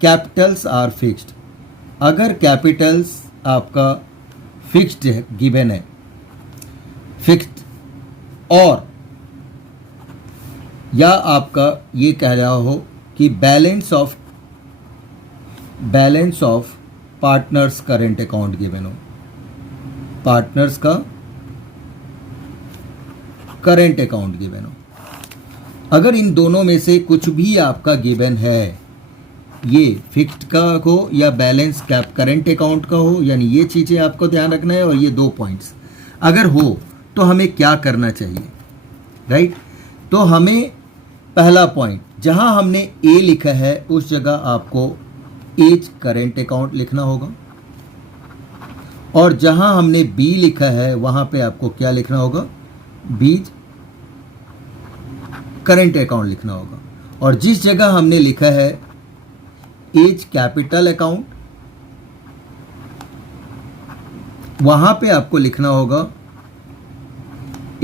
कैपिटल्स आर फिक्स्ड, अगर कैपिटल्स आपका फिक्स्ड है, गिवन है फिक्स्ड, और या आपका ये कह रहा हो कि balance of partners current account given हो, पार्टनर्स का करेंट अकाउंट गिवन हो, अगर इन दोनों में से कुछ भी आपका गिवन है, ये फिक्स्ड का हो या बैलेंस कैप करेंट अकाउंट का हो, यानी ये चीज़ें आपको ध्यान रखना है। और ये दो पॉइंट्स अगर हो तो हमें क्या करना चाहिए, राइट। तो हमें पहला पॉइंट, जहां हमने ए लिखा है उस जगह आपको एज करेंट अकाउंट लिखना होगा, और जहां हमने बी लिखा है वहां पे आपको क्या लिखना होगा, बीज करेंट अकाउंट लिखना होगा। और जिस जगह हमने लिखा है एज कैपिटल अकाउंट, वहां पे आपको लिखना होगा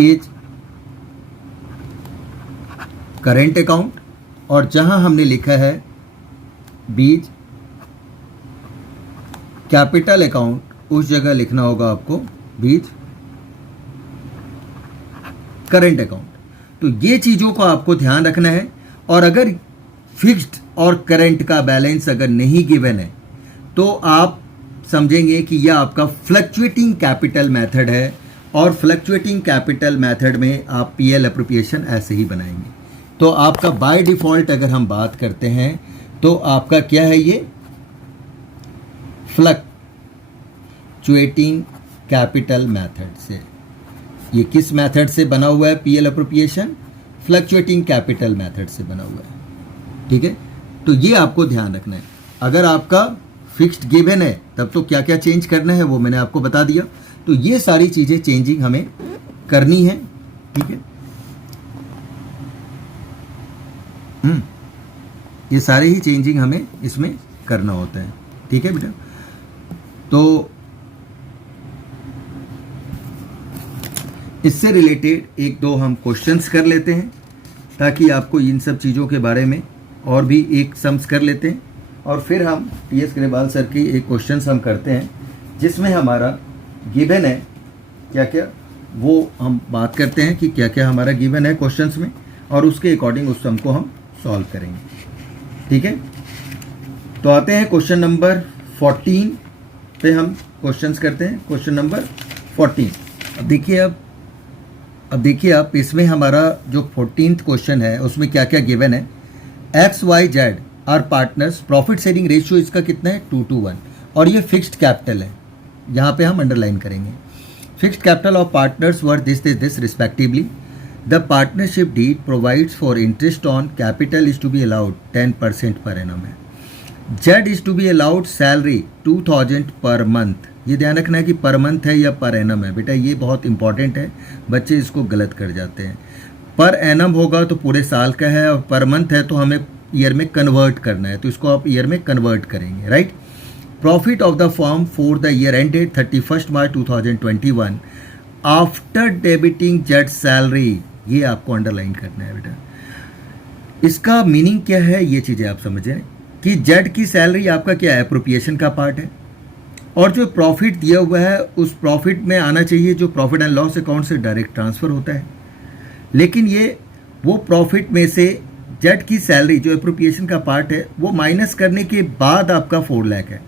एज करेंट अकाउंट, और जहां हमने लिखा है बीज कैपिटल अकाउंट उस जगह लिखना होगा आपको बीज करेंट अकाउंट। तो ये चीज़ों को आपको ध्यान रखना है। और अगर फिक्स्ड और करंट का बैलेंस अगर नहीं गिवन है तो आप समझेंगे कि यह आपका फ्लक्चुएटिंग कैपिटल मेथड है, और फ्लक्चुएटिंग कैपिटल मेथड में आप पीएल एप्रोप्रिएशन ऐसे ही बनाएंगे। तो आपका बाय डिफ़ॉल्ट अगर हम बात करते हैं तो आपका क्या है, ये फ्लक्चुएटिंग कैपिटल मेथड से, ये किस मेथड से बना हुआ है PL appropriation, fluctuating capital method से बना हुआ है। ठीक है, तो ये आपको ध्यान रखना है। अगर आपका फिक्स्ड गिवन है तब तो क्या क्या चेंज करना है वो मैंने आपको बता दिया। तो ये सारी चीज़ें चेंजिंग हमें करनी है। ठीक है, ये सारे ही चेंजिंग हमें इसमें करना होता है। ठीक है बेटा, तो इससे रिलेटेड एक दो हम क्वेश्चंस कर लेते हैं ताकि आपको इन सब चीज़ों के बारे में और भी एक सम्स कर लेते हैं, और फिर हम टी.एस. ग्रेवाल सर की एक क्वेश्चंस हम करते हैं जिसमें हमारा गिवन है क्या क्या, वो हम बात करते हैं कि क्या क्या हमारा गिवन है क्वेश्चंस में, और उसके अकॉर्डिंग उस सम को हम सॉल्व करेंगे। ठीक है, तो आते हैं क्वेश्चन नंबर 14 पे हम क्वेश्चंस करते हैं। क्वेश्चन नंबर 14, अब देखिए आप इसमें हमारा जो 14th क्वेश्चन है उसमें क्या क्या गिवन है। XYZ are partners, profit sharing ratio इसका कितना है 2:1, और ये फिक्स्ड कैपिटल है, यहाँ पे हम अंडरलाइन करेंगे। Fixed capital of partners were this respectively. The partnership deed provides for interest on capital is to be allowed 10% per annum है। Z is to be allowed salary 2000 per month. ये ध्यान रखना है कि पर मंथ है या पर एनम है बेटा, ये बहुत इंपॉर्टेंट है, बच्चे इसको गलत कर जाते हैं। पर एनम होगा तो पूरे साल का है, और पर मंथ है तो हमें ईयर में कन्वर्ट करना है, तो इसको आप ईयर में कन्वर्ट करेंगे। Right, profit of the firm for the year ended 31 March 2021 after debiting Z salary, ये आपको अंडरलाइन करना है बेटा। इसका मीनिंग क्या है ये चीज़ें आप समझें कि जेड की सैलरी आपका क्या है, एप्रोप्रिएशन का पार्ट है, और जो प्रॉफिट दिया हुआ है उस प्रॉफिट में आना चाहिए जो प्रॉफिट एंड लॉस अकाउंट से डायरेक्ट ट्रांसफ़र होता है। लेकिन ये वो प्रॉफिट में से जेड की सैलरी जो एप्रोप्रिएशन का पार्ट है वो माइनस करने के बाद आपका 4 लाख है,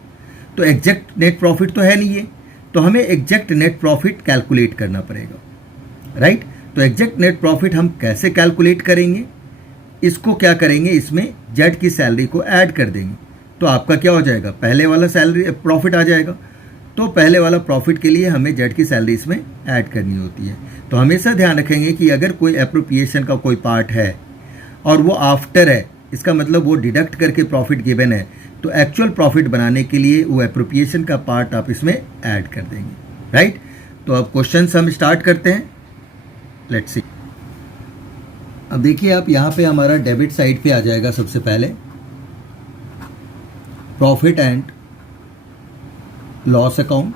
तो एग्जैक्ट नेट प्रॉफिट तो है नहीं ये, तो हमें एग्जैक्ट नेट प्रॉफिट कैलकुलेट करना पड़ेगा। राइट, तो एग्जैक्ट नेट प्रॉफिट हम कैसे कैलकुलेट करेंगे, इसको क्या करेंगे, इसमें जेड की सैलरी को ऐड कर देंगे, तो आपका क्या हो जाएगा, पहले वाला सैलरी प्रॉफिट आ जाएगा। तो पहले वाला प्रॉफिट के लिए हमें जेड की सैलरी इसमें ऐड करनी होती है। तो हमेशा ध्यान रखेंगे कि अगर कोई एप्रोप्रिएशन का कोई पार्ट है और वो आफ्टर है, इसका मतलब वो डिडक्ट करके प्रॉफिट गिवन है, तो एक्चुअल प्रॉफिट बनाने के लिए वो एप्रोप्रिएशन का पार्ट आप इसमें ऐड कर देंगे। राइट, तो अब क्वेश्चन हम स्टार्ट करते हैं, लेट्स सी। अब देखिए आप यहाँ पे हमारा डेबिट साइड पे आ जाएगा सबसे पहले profit and loss account,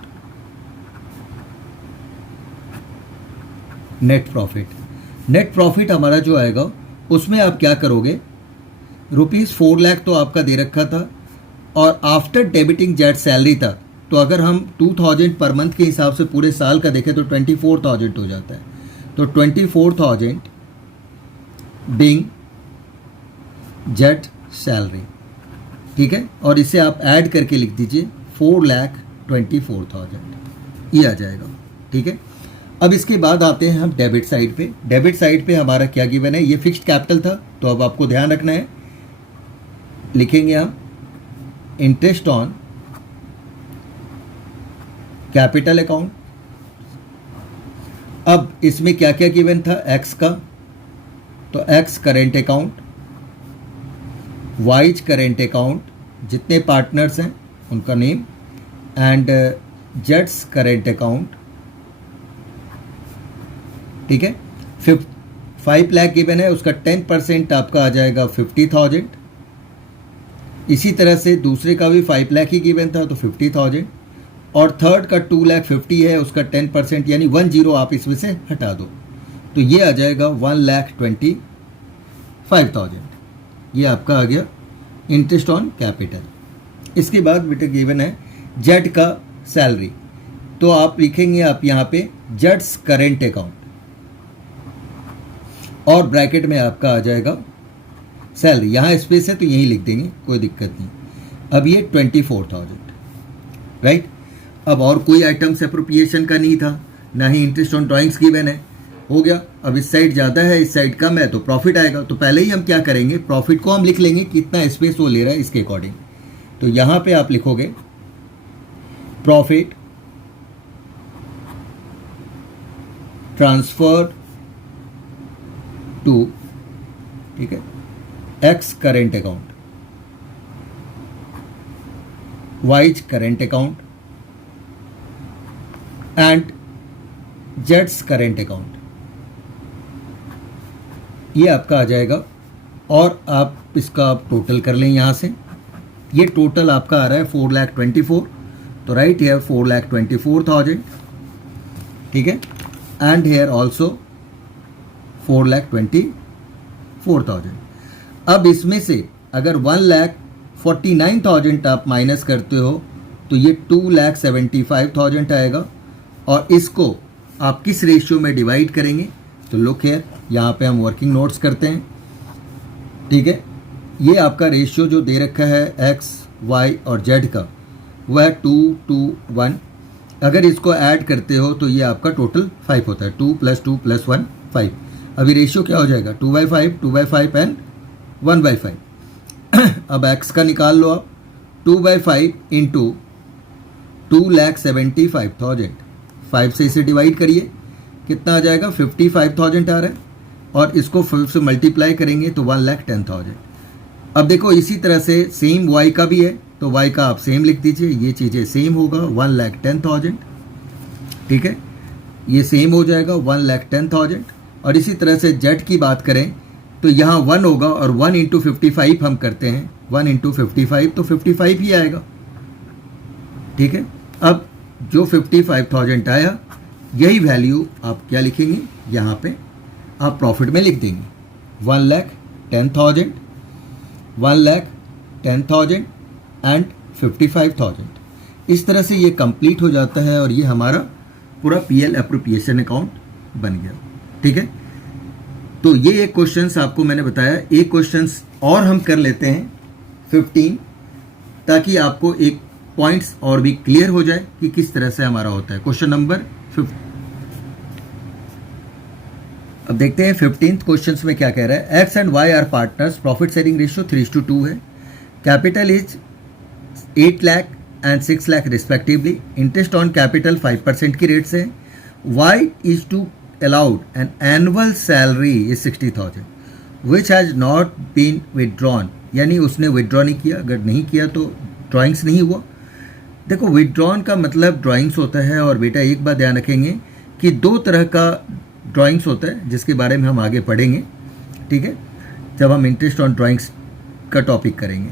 net profit. Net profit हमारा जो आएगा उसमें आप क्या करोगे, ₹4 लाख तो आपका दे रखा था, और आफ्टर डेबिटिंग जेड सैलरी था, तो अगर हम 2000 पर मंथ के हिसाब से पूरे साल का देखें तो 24,000 हो जाता है। तो 24,000 बीइंग जेड सैलरी, ठीक है, और इसे आप ऐड करके लिख दीजिए 4,24,000, ये आ जाएगा। ठीक है, अब इसके बाद आते हैं हम डेबिट साइड पे। डेबिट साइड पे हमारा क्या गिवन है, ये फिक्स्ड कैपिटल था, तो अब आपको ध्यान रखना है, लिखेंगे हम इंटरेस्ट ऑन कैपिटल अकाउंट। अब इसमें क्या क्या गिवन था, एक्स का, तो x current account, wise current account, जितने पार्टनर्स हैं उनका name, and Jades current account. ठीक है, 5 लाख गिवन है, उसका 10% आपका आ जाएगा 50,000। इसी तरह से दूसरे का भी 5 लाख ही गिवन था तो 50,000, और थर्ड का 2,50,000 है, उसका 10% यानी 10 आप इसमें से हटा दो, तो ये आ जाएगा 1,25,000। ये आपका आ गया इंटरेस्ट ऑन कैपिटल। इसके बाद बेटा गिवन है जेड का सैलरी, तो आप लिखेंगे आप यहाँ पे जेड्स करेंट अकाउंट, और ब्रैकेट में आपका आ जाएगा सैलरी, यहाँ स्पेस है तो यहीं लिख देंगे, कोई दिक्कत नहीं। अब ये 24,000। राइट, अब और कोई आइटम्स एप्रोप्रिएशन का नहीं था, ना ही इंटरेस्ट ऑन ड्राइंग्स गिवन है, हो गया। अब इस साइड ज़्यादा है इस साइड कम है तो प्रॉफिट आएगा, तो पहले ही हम क्या करेंगे, प्रॉफिट को हम लिख लेंगे कितना स्पेस वो ले रहा है इसके अकॉर्डिंग। तो यहाँ पे आप लिखोगे प्रॉफिट ट्रांसफर टू ठीक है, x current account, wise current account and Jades current account, ये आपका आ जाएगा। और आप इसका टोटल कर लें यहाँ से, ये टोटल आपका आ रहा है 4,24,000, तो राइट हियर 4,24,000, ठीक है, एंड हेयर ऑल्सो 4,24,000। अब इसमें से अगर 1,49,000 आप माइनस करते हो तो ये 2,75,000 आएगा। और इसको आप किस रेशियो में डिवाइड करेंगे, तो लुक हियर, यहाँ पे हम वर्किंग नोट्स करते हैं, ठीक है। ये आपका रेशियो जो दे रखा है एक्स वाई और जेड का, वह 2:1। अगर इसको ऐड करते हो तो ये आपका टोटल 5 होता है, 2 + 2 + 1 5। अभी रेशियो क्या हो जाएगा, 2/5, 2/5 एंड 1/5। अब एक्स का निकाल लो आप, 2/5 इंटू 2,75,000, 5 से इसे डिवाइड करिए, कितना आ जाएगा, 55,000 आ रहा है। और इसको 5 से मल्टीप्लाई करेंगे तो 1,10,000। अब देखो इसी तरह से सेम वाई का भी है, तो वाई का आप सेम लिख दीजिए, ये चीज़ें सेम होगा 1,10,000, ठीक है, ये सेम हो जाएगा 1,10,000। और इसी तरह से जेड की बात करें तो यहाँ 1 होगा, और 1 × 55 हम करते हैं, 1 × 55 तो 55 ही आएगा, ठीक है। अब जो 55,000 आया, यही वैल्यू आप क्या लिखेंगे, यहाँ पे आप प्रॉफिट में लिख देंगे 1,10,000, 1,10,000 एंड 55,000। इस तरह से ये कंप्लीट हो जाता है और ये हमारा पूरा पीएल एप्रोप्रिएशन अकाउंट बन गया, ठीक है। तो ये एक क्वेश्चंस आपको मैंने बताया, एक क्वेश्चंस और हम कर लेते हैं 15, ताकि आपको एक पॉइंट्स और भी क्लियर हो जाए कि किस तरह से हमारा होता है। क्वेश्चन नंबर 15, अब देखते हैं 15th क्वेश्चन में क्या कह रहा है। X and Y are partners, profit sharing ratio 3:2 है, capital is 8 lakh and 6 lakh respectively, interest on capital 5% की रेट से, Y is to allowed an annual salary is 60,000 which has not been withdrawn, यानी उसने विदड्रॉ नहीं किया, अगर नहीं किया तो ड्राइंग्स नहीं हुआ। देखो विदड्रॉन का मतलब ड्राइंग्स होता है, और बेटा एक बात ध्यान रखेंगे कि 2 तरह का ड्राइंग्स होता है जिसके बारे में हम आगे पढ़ेंगे, ठीक है, जब हम इंटरेस्ट ऑन ड्राइंग्स का टॉपिक करेंगे।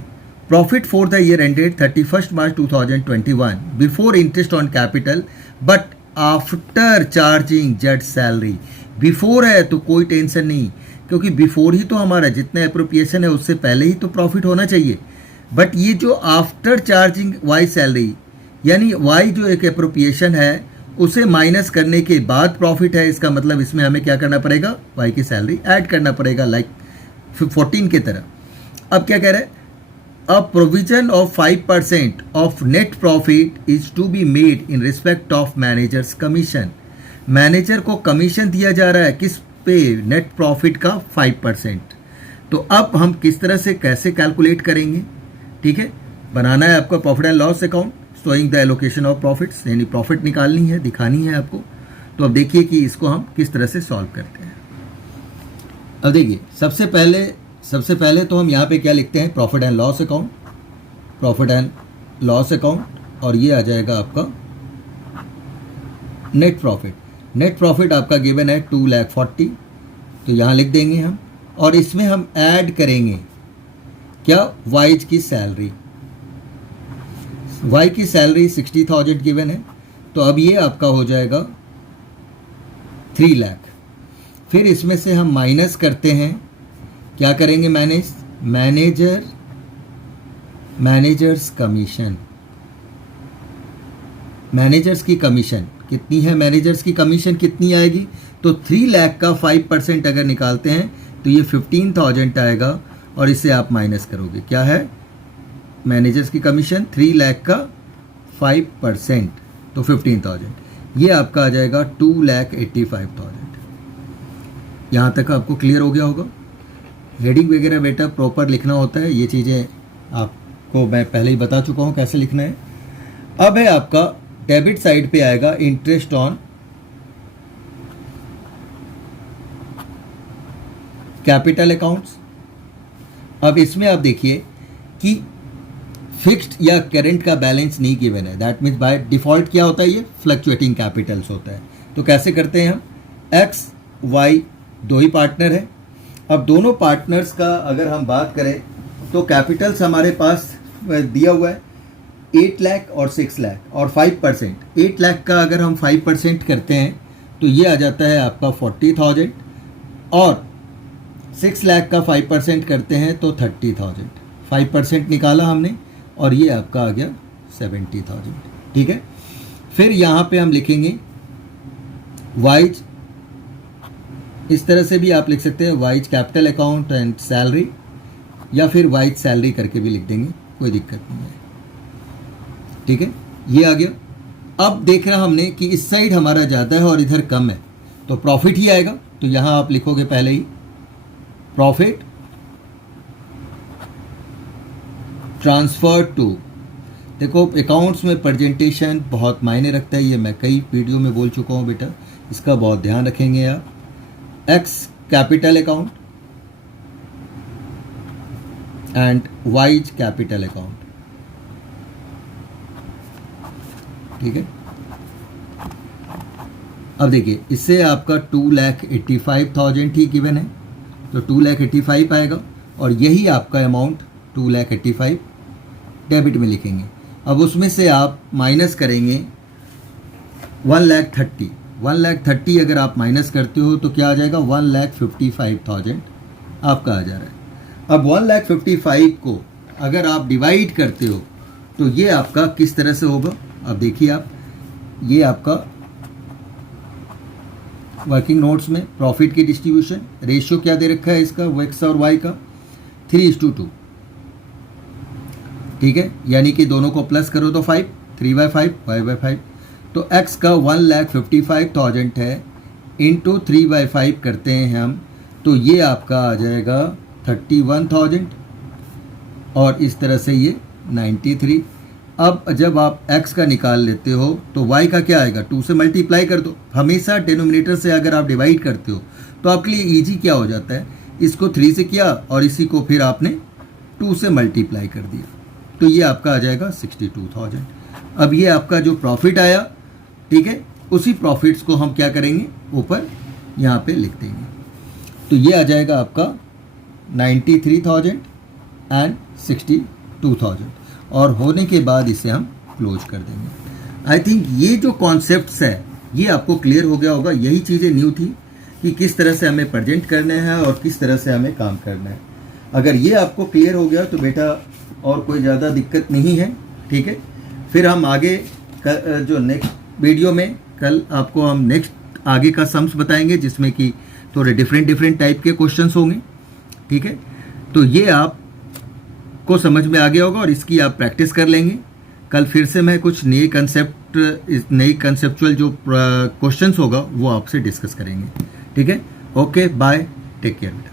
Profit for the year ended 31 March 2021 before interest on capital but after charging Z salary. Before है तो कोई टेंशन नहीं, क्योंकि बिफोर ही तो हमारा जितना एप्रोप्रिएशन है उससे पहले ही तो प्रॉफिट होना चाहिए। बट ये जो आफ्टर चार्जिंग वाई सैलरी, यानी वाई जो एक एप्रोप्रिएशन है उसे माइनस करने के बाद प्रॉफिट है, इसका मतलब इसमें हमें क्या करना पड़ेगा, वाई की सैलरी ऐड करना पड़ेगा, लाइक 14 की तरह। अब क्या कह रहा है, a provision of 5% of net profit is to be made in respect of managers commission. Manager को कमीशन दिया जा रहा है किस पे, नेट प्रॉफिट का 5%। तो अब हम किस तरह से कैसे कैलकुलेट करेंगे, ठीक है, बनाना है आपका profit and loss account, showing the allocation of profits, यानी प्रॉफिट निकालनी है, दिखानी है आपको। तो अब देखिए कि इसको हम किस तरह से सॉल्व करते हैं। अब देखिए सबसे पहले तो हम यहाँ पे क्या लिखते हैं, profit and loss account, profit and loss account, और ये आ जाएगा आपका नेट प्रॉफिट। नेट प्रॉफिट आपका गिवन है 2,40,000, तो यहाँ लिख देंगे हम, और इसमें हम ऐड करेंगे क्या, वाइज की सैलरी। वाई की सैलरी 60,000 गिवन है, तो अब ये आपका हो जाएगा 3 लाख। फिर इसमें से हम माइनस करते हैं, क्या करेंगे, मैनेजर्स कमीशन। मैनेजर्स की कमीशन कितनी है, मैनेजर्स की कमीशन कितनी आएगी, तो 3 लाख का 5% अगर निकालते हैं तो ये 15,000 आएगा, और इसे आप माइनस करोगे, क्या है, मैनेजर्स की कमीशन 3 लाख का 5%, तो 15,000, ये आपका आ जाएगा 2,85,000। यहाँ तक आपको क्लियर हो गया होगा। हेडिंग वगैरह बेटा प्रॉपर लिखना होता है, ये चीज़ें आपको मैं पहले ही बता चुका हूँ कैसे लिखना है। अब है आपका डेबिट साइड पे आएगा इंटरेस्ट ऑन कैपिटल अकाउंट्स, अब इसमें आप देखिए कि फिक्स्ड या करंट का बैलेंस नहीं गिवन है, दैट मीन्स बाय डिफ़ॉल्ट क्या होता है, ये फ्लक्चुएटिंग कैपिटल्स होता है। तो कैसे करते हैं हम, एक्स वाई दो ही पार्टनर है। अब दोनों पार्टनर्स का अगर हम बात करें तो कैपिटल्स हमारे पास दिया हुआ है 8 लाख और 6 लाख और 5%। 8 लाख का अगर हम 5% करते हैं तो ये आ जाता है आपका 40,000 और 6 लाख का 5% करते हैं तो 30,000। 5% निकाला हमने और ये आपका आ गया 70,000। ठीक है, फिर यहाँ पे हम लिखेंगे वाइज, इस तरह से भी आप लिख सकते हैं wise capital account and salary, या फिर वाइज सैलरी करके भी लिख देंगे, कोई दिक्कत नहीं है। ठीक है, ये आ गया। अब देख रहा हमने कि इस साइड हमारा ज़्यादा है और इधर कम है, तो प्रॉफिट ही आएगा। तो यहाँ आप लिखोगे पहले ही प्रॉफिट ट्रांसफर टू, देखो अकाउंट्स में प्रेजेंटेशन बहुत मायने रखता है, ये मैं कई वीडियो में बोल चुका हूँ बेटा, इसका बहुत ध्यान रखेंगे आप। X capital account and wise capital account. ठीक है, अब देखिए इससे आपका 2,85,000 ही गिवन है, तो 2,85,000 आएगा और यही आपका अमाउंट 2,85,000 डेबिट में लिखेंगे। अब उसमें से आप माइनस करेंगे 1,30,000। 1,30,000 अगर आप माइनस करते हो तो क्या आ जाएगा, 1,55,000 आपका आ जा रहा है। अब 1,55,000 को अगर आप डिवाइड करते हो तो ये आपका किस तरह से होगा, अब देखिए आप, ये आपका वर्किंग नोट्स में प्रॉफिट की डिस्ट्रीब्यूशन रेशियो क्या दे रखा है इसका, एक्स और वाई का 3:2। ठीक है, यानी कि दोनों को प्लस करो तो 5, 3/5, 5/5। तो x का 1,55,000 है, इंटू 3/5 करते हैं हम, तो ये आपका आ जाएगा 31,000 और इस तरह से ये 93। अब जब आप x का निकाल लेते हो तो y का क्या आएगा, 2 से मल्टीप्लाई कर दो। हमेशा डिनोमिनेटर से अगर आप डिवाइड करते हो तो आपके लिए ईजी क्या हो जाता है, इसको 3 से किया और इसी को फिर आपने 2 से मल्टीप्लाई कर दिया, तो ये आपका आ जाएगा 62,000। अब ये आपका जो प्रॉफिट आया, ठीक है, उसी प्रॉफिट्स को हम क्या करेंगे, ऊपर यहाँ पे लिख देंगे। तो ये आ जाएगा आपका 93,000 एंड 62,000 और होने के बाद इसे हम क्लोज कर देंगे। आई थिंक ये जो कॉन्सेप्ट्स है ये आपको क्लियर हो गया होगा। यही चीज़ें न्यू थी कि किस तरह से हमें प्रेजेंट करना है और किस तरह से हमें काम करना है। अगर ये आपको क्लियर हो गया तो बेटा और कोई ज़्यादा दिक्कत नहीं है। ठीक है, फिर हम आगे जो नेक्स्ट वीडियो में कल आपको हम नेक्स्ट आगे का सम्स बताएंगे, जिसमें कि थोड़े डिफरेंट टाइप के क्वेश्चंस होंगे। ठीक है, तो ये आप को समझ में आ गया होगा और इसकी आप प्रैक्टिस कर लेंगे। कल फिर से मैं कुछ नए कंसेप्चुअल जो क्वेश्चंस होगा वो आपसे डिस्कस करेंगे। ठीक है, ओके बाय, टेक केयर बेटा।